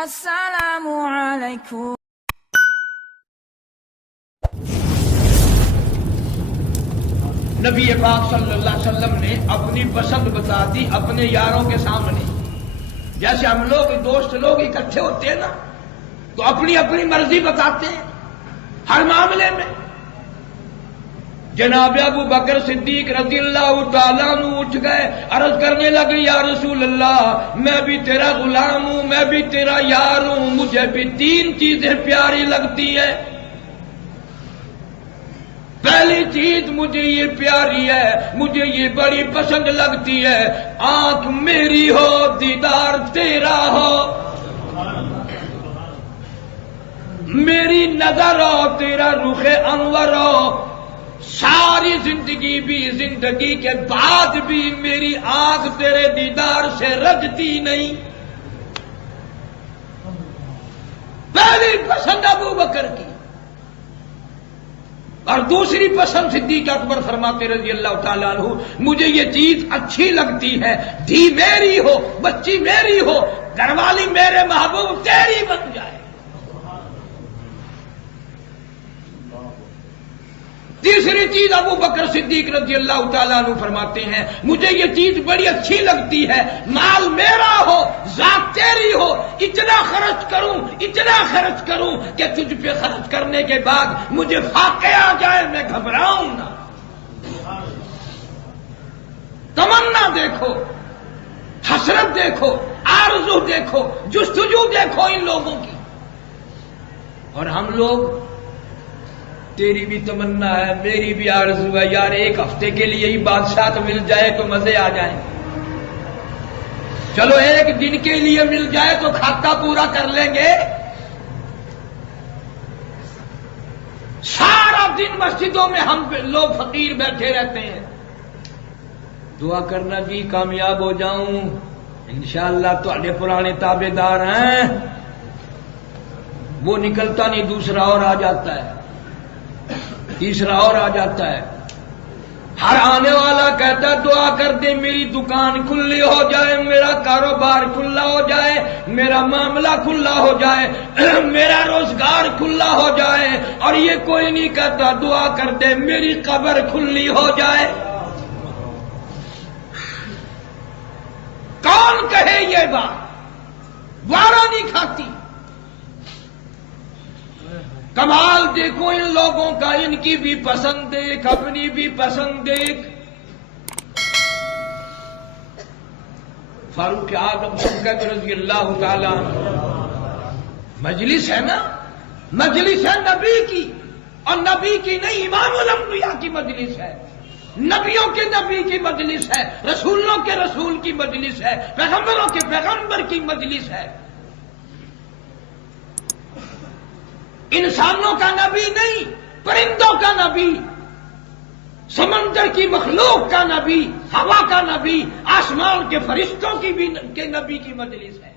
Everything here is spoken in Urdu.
السلام علیکم. نبی پاک صلی اللہ علیہ وسلم نے اپنی پسند بتا دی اپنے یاروں کے سامنے. جیسے ہم لوگ دوست لوگ اکٹھے ہوتے ہیں نا تو اپنی اپنی مرضی بتاتے ہیں ہر معاملے میں. جناب ابو بکر صدیق رضی اللہ تعالیٰ عنہ اٹھ گئے، عرض کرنے لگے یا رسول اللہ میں بھی تیرا غلام ہوں، میں بھی تیرا یار ہوں، مجھے بھی تین چیزیں پیاری لگتی ہیں. پہلی چیز مجھے یہ پیاری ہے، مجھے یہ بڑی پسند لگتی ہے، آنکھ میری ہو دیدار تیرا ہو، میری نظر ہو تیرا رخ انور ہو، ساری زندگی بھی زندگی کے بعد بھی میری آنکھ تیرے دیدار سے رجتی نہیں. پہلی پسند ابو بکر کی. اور دوسری پسند صدیق اکبر فرماتے رضی اللہ تعالیٰ عنہ مجھے یہ چیز اچھی لگتی ہے، دھی میری ہو، بچی میری ہو، گھر والی میرے محبوب تیری بن جائے. تیسری چیز ابو بکر صدیق رضی اللہ تعالیٰ عنہ فرماتے ہیں مجھے یہ چیز بڑی اچھی لگتی ہے، مال میرا ہو، ذات تیری ہو، اتنا خرچ کروں کہ تجھ پہ خرچ کرنے کے بعد مجھے فاقے آ جائے، میں گھبراؤں نہ. تمنا دیکھو، حسرت دیکھو، آرزو دیکھو، جستجو دیکھو ان لوگوں کی. اور ہم لوگ تیری بھی تمنا ہے، میری بھی آرزو ہے، یار ایک ہفتے کے لیے ہی بادشاہ مل جائے تو مزے آ جائیں. چلو ایک دن کے لیے مل جائے تو کھاتا پورا کر لیں گے. سارا دن مسجدوں میں ہم لوگ فقیر بیٹھے رہتے ہیں. دعا کرنا کہ کامیاب ہو جاؤں، انشاءاللہ تھوڑے پرانے تابع دار ہیں. وہ نکلتا نہیں، دوسرا اور آ جاتا ہے، تیسرا اور آ جاتا ہے. ہر آنے والا کہتا ہے دعا کر دے میری دکان کھلی ہو جائے، میرا کاروبار کھلا ہو جائے، میرا معاملہ کھلا ہو جائے، میرا روزگار کھلا ہو جائے. اور یہ کوئی نہیں کہتا دعا کر دے میری قبر کھلی ہو جائے. کون کہے یہ بات؟ وارا نہیں کھاتی. کمال دیکھو ان لوگوں کا، ان کی بھی پسند دیکھ، اپنی بھی پسند دیکھ. فاروق اعظم شوکت رضی اللہ تعالیٰ مجلس ہے نا، مجلس ہے نبی کی، اور نبی کی نہیں امام الانبیاء کی مجلس ہے، نبیوں کے نبی کی مجلس ہے، رسولوں کے رسول کی مجلس ہے، پیغمبروں کے پیغمبر کی مجلس ہے. انسانوں کا نبی نہیں، پرندوں کا نبی، سمندر کی مخلوق کا نبی، ہوا کا نبی، آسمان کے فرشتوں کی بھی کے نبی کی مجلس ہے.